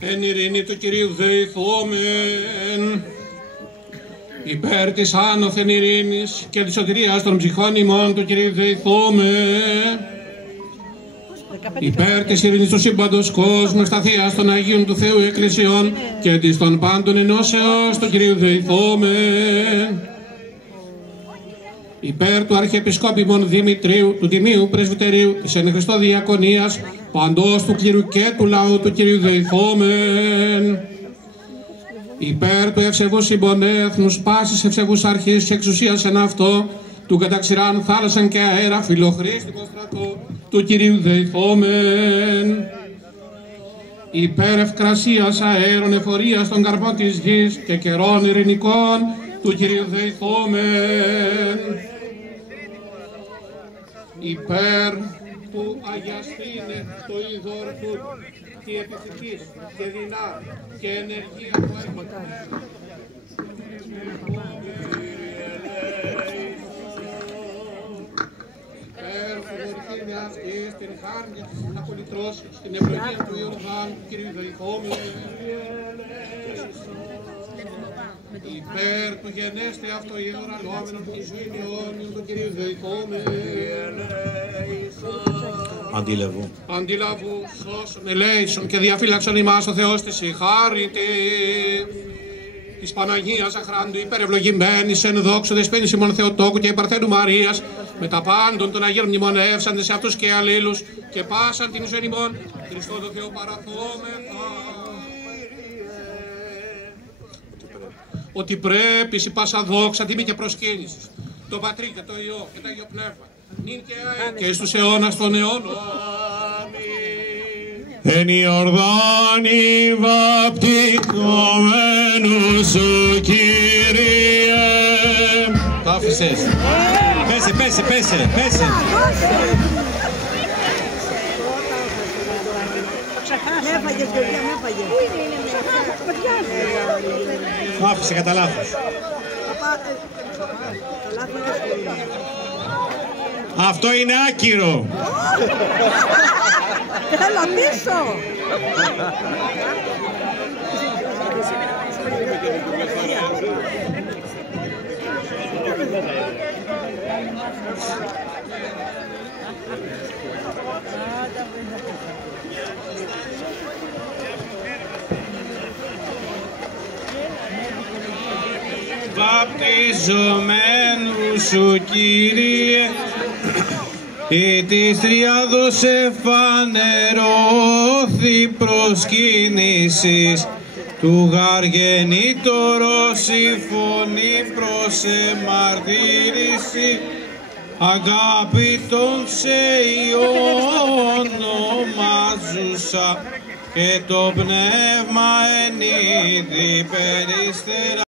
Εν ειρήνη του Κυρίου δεηθόμεν, υπέρ της άνωθεν ειρήνης και της σωτηρίας των ψυχών ημών του Κυρίου δεηθόμεν, υπέρ της ειρήνης του σύμπαντος κόσμου, σταθείας των Αγίων του Θεού Εκκλησιών και της των πάντων ενώσεως του Κυρίου δεηθόμεν, υπέρ του Αρχιεπισκόπημον Δημητρίου, του Τιμίου Πρεσβυτερίου, της εν Χριστώ Διακονίας, παντός του κλήρου και του λαού του Κυρίου δεηθόμεν, υπέρ του ευσεβούς συμπονέθνους, πάσης ευσεβούς αρχής και εξουσίας εν αυτό, του καταξηράνου θάλασσαν και αέρα, φιλοχρήστικο στρατό του Κυρίου δεηθόμεν, υπέρ ευκρασίας αέρων, εφορίας των καρπών της γης και καιρών ειρηνικών του Κυρίου δεηθόμεν, υπέρ του αγιαστήνε το είδωρ του και επιθυμής και δεινά και ενεργεία του έργου. Υπέρ του βοηθήνε αυτή στην χάρια της απολυτρώσεως, στην ευλογία του Ιορδάνου του Κυρίου δεηθόμεν, υπέρ του γενέστη αυτό είδωρα λόμενον τη ζωή αιώνιον του Κυρίου δεηθόμεν, αντιλαβού, σώσον, ελέησον και διαφύλαξον ημάς ο Θεός της η χάρητη της Παναγίας Αχράντου υπερευλογημένης εν δόξου δεσπίνης ημών Θεοτόκου και υπαρθένου Μαρίας με τα πάντων των Αγίων μνημονεύσαντες σε αυτούς και αλλήλους και πάσαν την ζωή ημών Χριστό το Θεό παραθόμεθα. Ότι πρέπει σε πάσα δόξα, τιμή και προσκύνησης το Πατρί και το Υιό και το Άγιο Πνεύμα νυν και αέ και στους αιώνας των αιώνων. Εν Ιορδάνη βαπτισμένου σου Κύριε. Το άφησες. Πέσε. Το άφησε κατά λάθος. Αυτό είναι άκυρο. Έλα πίσω. Βαπτιζομένου σου Κύριε, ή της τριάδος εφανερώθη προσκύνησης του γαργενήτωρος η φωνή προς εμαρτύρηση αγάπητον σε ονομάζουσα και το πνεύμα εν είδη περιστερα.